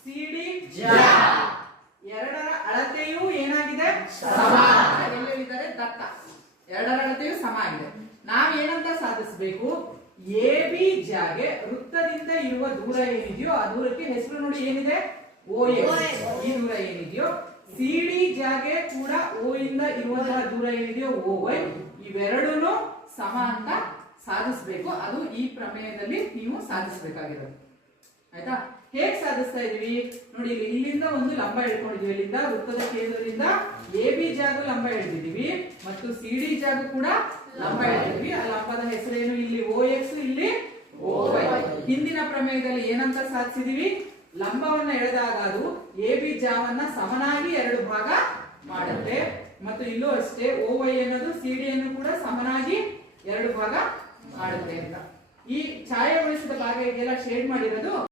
ಸಿಡಿ ಎರಡರ ಅಳತೆಯೂ ಏನಾಗಿದೆ ಹೇಳಿದ್ದಾರೆ ದತ್ತ ಎರಡರ ಅಳತೆಯೂ ಸಮ ಆಗಿದೆ. ನಾವ್ ಏನಂತ ಸಾಧಿಸಬೇಕು, ಎ ಬಿ ಜಾಗೆ ವೃತ್ತದಿಂದ ಇರುವ ದೂರ ಏನಿದೆಯೋ ಆ ದೂರಕ್ಕೆ ಹೆಸರು ನೋಡಿ ಏನಿದೆ OX. ಈ ದೂರ ಏನಿದೆಯೋ ಸಿಡಿ ಜಾಗೆ ಕೂಡ O ಇಂದ ಇರುವಂತಹ ದೂರ ಏನಿದೆಯೋ OY, ಇವೆರಡೂ ಸಮ ಅಂತ ಸಾಧಿಸಬೇಕು. ಅದು ಈ ಪ್ರಮೇಯದಲ್ಲಿ ನೀವು ಸಾಧಿಸಬೇಕಾಗಿರೋದು. ಆಯ್ತಾ? ಹೇಗ್ ಸಾಧಿಸ್ತಾ ಇದೀವಿ ನೋಡಿ, ಇಲ್ಲಿಂದ ಒಂದು ಲಂಬ ಎಳ್ಕೊಂಡಿದೀವಿ. ಇಲ್ಲಿಂದ ವೃತ್ತದ ಕೇಂದ್ರದಿಂದ ಎ ಬಿ ಜಾಗ ಲಂಬ ಎಳೆದಿದ್ದೀವಿ ಮತ್ತು ಸಿಡಿ ಜಾಗ ಕೂಡ ಲಂಬ ಎಳೆದಿದ್ವಿ. ಆ ಲಂಬದ ಹೆಸರೇನು, ಇಲ್ಲಿ OX, ಇಲ್ಲಿ OY. ಹಿಂದಿನ ಪ್ರಮೇಯದಲ್ಲಿ ಏನಂತ ಸಾಧಿಸಿದೀವಿ, ಲಂಬವನ್ನ ಎಳೆದಾಗ ಅದು ಎ ಬಿ ಜಾವನ್ನ ಸಮನಾಗಿ ಎರಡು ಭಾಗ ಮಾಡುತ್ತೆ. ಮತ್ತು ಇಲ್ಲೂ ಅಷ್ಟೇ OY ಅನ್ನೋದು ಸಿಡಿ ಅನ್ನು ಕೂಡ ಸಮನಾಗಿ ಎರಡು ಭಾಗ ಮಾಡುತ್ತೆ ಅಂತ. ಈ ಛಾಯಾಗೊಳಿಸಿದ ಭಾಗ ಇದೆಲ್ಲ ಶೇಡ್ ಮಾಡಿರೋದು